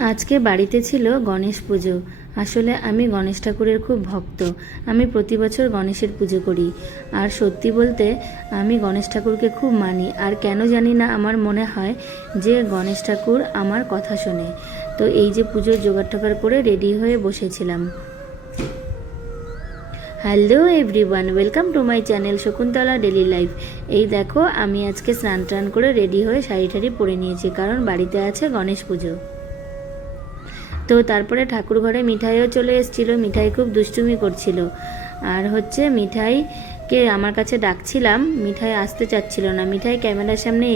আজকে বাড়িতে ছিল গণেশ পুজো। আসলে আমি গণেশ ঠাকুরের খুব ভক্ত। আমি প্রতি বছর গণেশের পুজো করি। আর সত্যি বলতে আমি গণেশ ঠাকুরকে খুব মানি। আর কেন জানি না আমার মনে হয় যে গণেশ ঠাকুর আমার কথা শোনে। তো এই যে পুজোর জোগাড় টোগাড় করে রেডি হয়ে বসেছিলাম। Hello everyone, welcome to my channel Shakuntala daily life. এই দেখো আমি আজকে স্নান টান করে রেডি হয়ে শাড়ি টাড়ি পরে নিয়েছি, কারণ বাড়িতে আছে গণেশ পুজো। তো তারপরে ঠাকুর ঘরে মিঠাইও চলে এসেছিল। মিঠাই খুব দুষ্টুমি করছিল। আর মিঠাইকে আমার কাছে ডাকছিলাম, মিঠাই আসতে চাচ্ছিল না। মিঠাই ক্যামেরার সামনে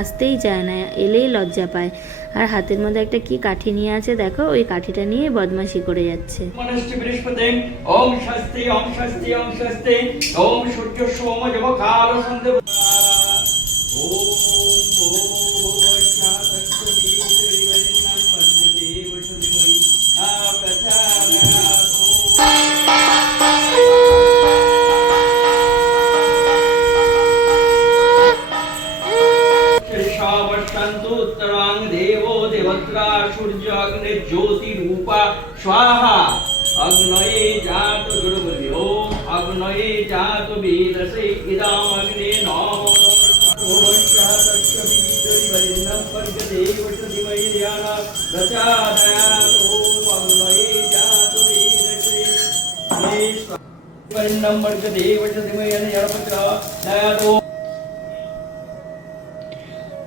আসতেই চায় না, এলেই লজ্জা পায়। আর হাতের মধ্যে একটা কি কাঠি নিয়ে আছে, দেখো ওই কাঠিটা নিয়ে বদমাশি করে যাচ্ছে। ওম স্বস্তি ওম স্বস্তি ওম স্বস্তি ওম সূর্য সোম যব কাল সন্ধে ওম उत्तरांग देवो देवत्रा सूर्य अग्नि ज्योति रूपा स्वाहा अग्नये जात दुर्गयो अग्नये जात वेदसे इदम अग्ने नमो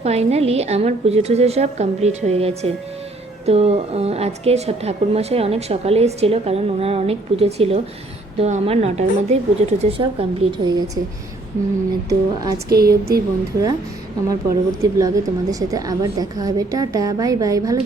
ফাইনালি আমার পুজো টুজো সব কমপ্লিট হয়ে গেছে। তো আজকে ঠাকুরমশাই অনেক সকালে এসেছিল, কারণ ওনার অনেক পুজো ছিল। তো আমার 9টার মধ্যেই পুজো টুজো সব কমপ্লিট হয়ে গেছে। তো আজকে এই অবধি বন্ধুরা। আমার পরবর্তী ব্লগে তোমাদের সাথে আবার দেখা হবে। টাটা, বাই বাই, ভালো